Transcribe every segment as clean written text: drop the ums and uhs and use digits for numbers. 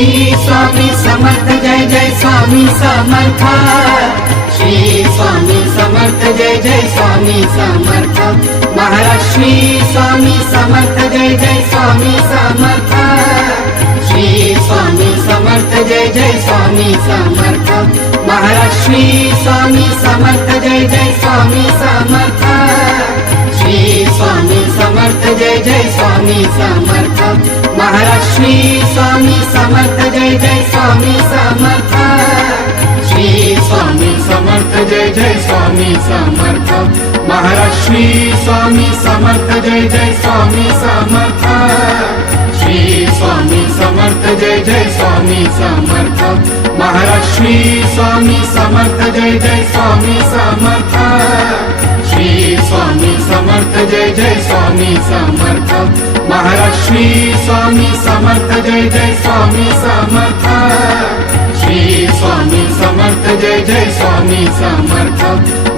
Shri Swami Samarth Jai Jai Swami Samarth. Shri Swami Samarth Jai Jai Swami Samarth. Maharaj Shri Swami Samarth Jai Jai Swami Samarth. Shri Swami Samarth Jai Jai Swami Samarth. Maharaj Shri Swami Samarth Jai Jai Swami Samarth. Shri Swami Samarth Jai Jai Swami Samarth. Maharaj Shri Swami Samarth Jai Jai Swami Samarth. Shri Swami Samarth Jai Jai Swami Samarth. Maharaj Shri Swami Samarth Jai Jai Swami Samarth. Shri Swami Samarth Jai Jai Swami Samarth. Maharaj Shri Swami Samarth Jai Jai Swami Samarth. Shri Swami Samarth Jai Jai Swami Samarth. Maharaj Shri Swami Samarth Jai Jai Swami Samarth. Shri Swami Samarth Jai Jai Swami Samarth.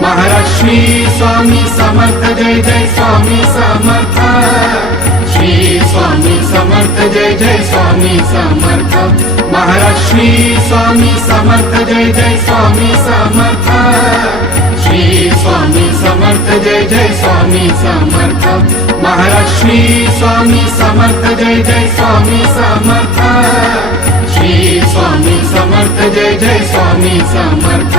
Maharaj Shri Swami Samarth Jai Jai Swami Samarth. Shri Swami Samarth Jai Jai Swami Samarth. Maharaj Shri Swami Samarth Jai Jai Swami Samarth. Shri Swami Samarth Jai Jai Swami Samarth. Maharaj Shri Swami Samarth Jai Jai Swami Samarth. Shri Swami Samarth Jai Jai Swami Samarth.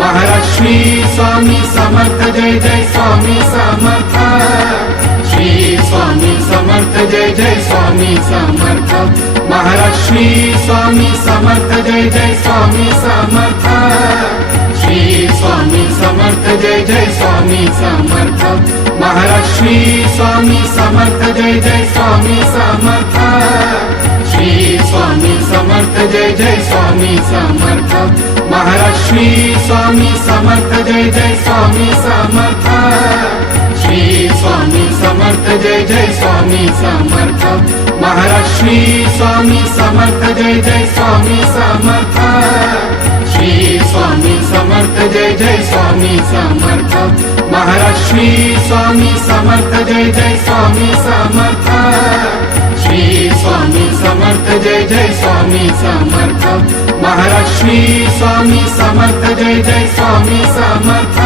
Maharaj Shri Swami Samarth Jai Jai Swami Samarth. Shri Swami Samarth Jai Jai Swami Samarth. Maharaj Shri Swami Samarth Jai Jai Swami Samarth. Shri Swami Samarth Jai Jai Swami Samarth. Maharaj Shri Swami Samarth Jai Jai Swami Samarth. Shri Swami Samarth Jai Jai Swami Samarth. Maharaj Shri Swami Samarth Jai Jai Swami Samarth. Shri Swami Samarth Jai Jai Swami Samarth. Maharaj Shri Swami Samarth Jai Jai Swami Samarth. Shri Swami Samarth Jai Jai Swami Samarth. Maharaj Shri Swami Samarth Jai Jai Swami Samarth. Shri Swami Samarth Jai Jai Swami Samarth. Maharaj Shri Swami Samarth Jai Jai Swami Samarth.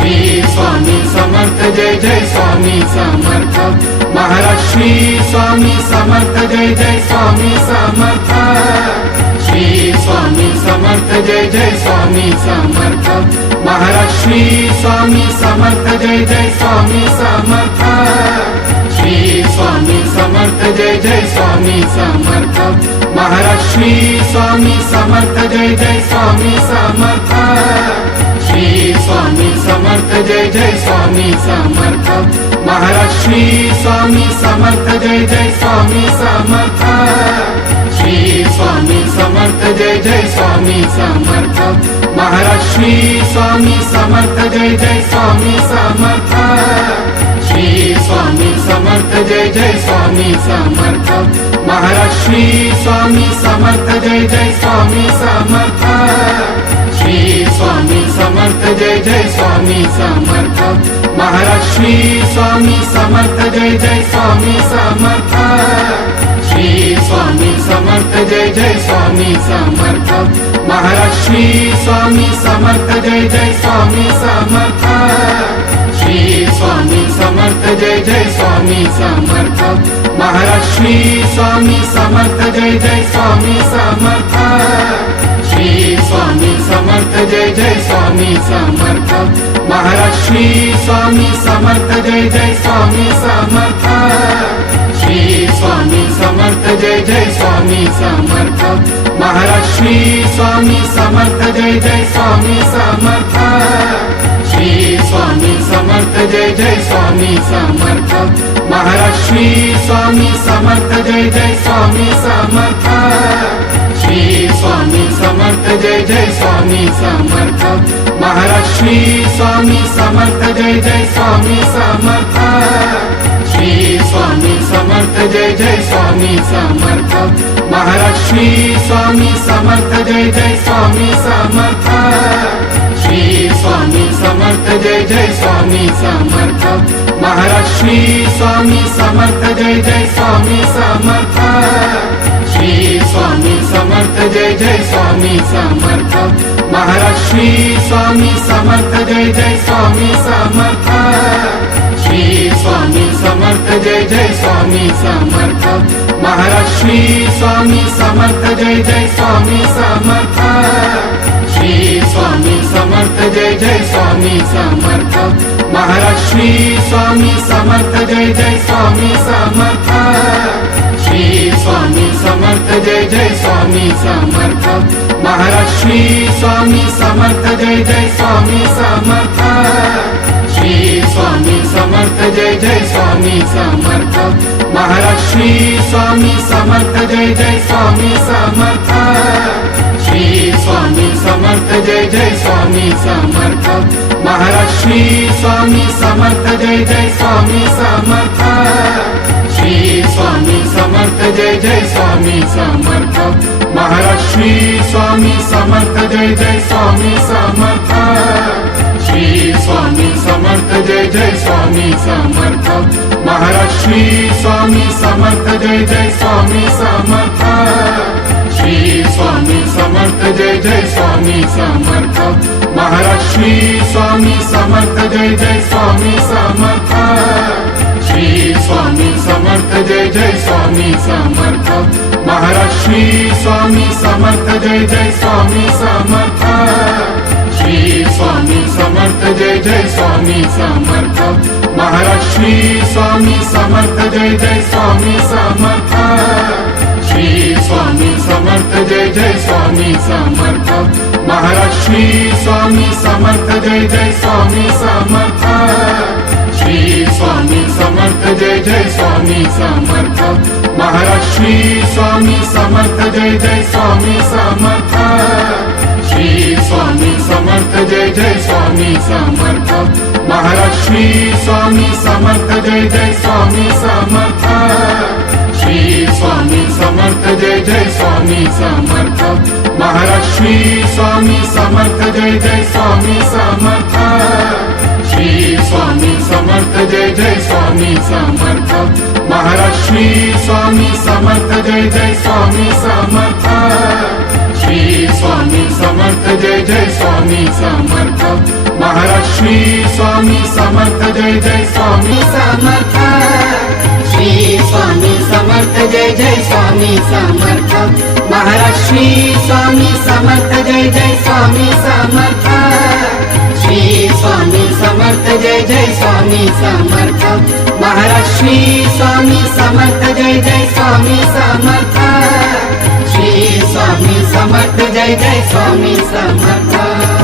Shri Swami Samarth Jai Jai Swami Samarth. Maharaj Shri Swami Samarth Jai Jai Swami Samarth. Shri Swami Samarth Jai Jai Swami Samarth. Maharaj Shri Swami Samarth Jai Jai Swami Samarth. Shri Swami Samarth Jai Jai Swami Samarth. Maharaj Shri Swami Samarth Jai Jai Swami Samarth. Shri Swami Samarth Jai Jai Swami Samarth. Maharaj Shri Swami Samarth Jai Jai Swami Samarth. Shri Swami Samarth Jai Jai Swami Samarth. Maharaj Shri Swami Samarth Jai Jai Swami Samarth. Shri Swami Samarth Jai Jai Swami Samarth. Maharaj Shri Swami Samarth Jai Jai Swami Samarth. Shri Swami Samarth Jai Jai Swami Samarth. Maharaj Shri Swami Samarth Jai Jai Swami Samarth. Shri Swami Samarth Jai Jai Swami Samarth. Maharaj Shri Swami Samarth Jai Jai Swami Samarth. Shri Swami Samarth Jai Jai Swami Samarth. Maharaj Shri Swami Samarth Jai Jai Swami Samarth. Shri Swami Samarth Jai Jai Swami Samarth. Maharaj Shri Swami Samarth Jai Jai Swami Samarth. Shri Swami Samarth Jai Jai Swami Samarth. Maharaj Shri Swami Samarth Jai Jai Swami Samarth. Shri Swami Samarth Jai Jai Swami Samarth. Maharaj Shri Swami Samarth Jai Jai Swami Samarth. Shri Swami Samarth Jai Jai Swami Samarth. Maharaj Shri Swami Samarth Jai Jai Swami Samarth. Shri Swami Samarth Jai Jai Swami Samarth. Maharaj Shri Swami Samarth Jai Jai Swami Samarth. Shri Swami Samarth Jai Jai Swami Samarth. Maharaj Shri Swami Samarth Jai Jai Swami Samarth. Shri Swami Samarth Jai Jai Swami Samarth Maharaj Shri Swami Samarth Jai Jai Swami Samarth Shri Swami Samarth Jai Jai Swami Samarth Maharaj Shri Swami Samarth Jai Jai Swami Samarth Shri Swami Samarth Jai Jai Swami Samarth Maharaj Shri Swami Samarth Jai Jai Swami Samarth Shri Swami Samarth Jai Jai Swami Samarth Maharaj Shri Swami Samarth Jai Jai Swami Samarth Shri Swami Samarth Jai Jai Swami Samarth Maharaj Shri Swami Samarth Jai Jai Swami Samarth Shri Swami Samarth Jai Jai Swami Samarth Maharaj Shri Swami Samarth Jai Jai Swami Samarth Shri Swami Samarth Jai Jai Swami Samarth Maharaj Shri Swami Samarth Jai Jai Swami Samarth Shri Swami Samarth Jai Jai Swami Samarth Maharaj Shri Swami Samarth Jai Jai Swami Samarth Shri Swami Samarth Jai Jai Swami Samarth Maharaj Shri Swami Samarth Jai Jai Swami Samarth Shri Swami Samarth Jai Jai Swami Samarth Maharaj Shri Swami Samarth Jai Jai Swami Samarth Shri Swami Samarth Jai Jai Swami Samarth Maharaj Shri Swami Samarth Jai Jai Swami Samarth Shri Swami Samarth Jai Jai Swami Samarth Maharaj Shri Swami Samarth Jai Jai Swami Samarth Shri Swami Samarth Jai Jai Swami Samarth Maharaj Shri Swami Samarth Jai Jai Swami Samarth Shri Swami Samarth Jai Jai Swami Samarth Maharaj Shri Swami Samarth Jai Jai Swami Samarth Shri Swami Samarth Jai Jai Swami Samarth Maharaj Shri Swami Samarth Jai Jai Swami Samarth Shri Swami Samarth Jai Jai Swami Samarth Maharaj Shri Swami Samarth Jai Jai Swami Samarth Shri Swami Samarth Jai Jai Swami Samarth Maharaj Shri Swami Samarth Jai Jai Swami Samarth Shri Swami Samarth Jai Jai Swami Samarth Maharaj Shri Swami Samarth Jai Jai Swami Samarth Shri Swami Samarth Jai Jai Swami Samarth Maharaj Shri Swami Samarth Jai Jai Swami Samarth Shri Swami Samarth Jai Jai Swami Samarth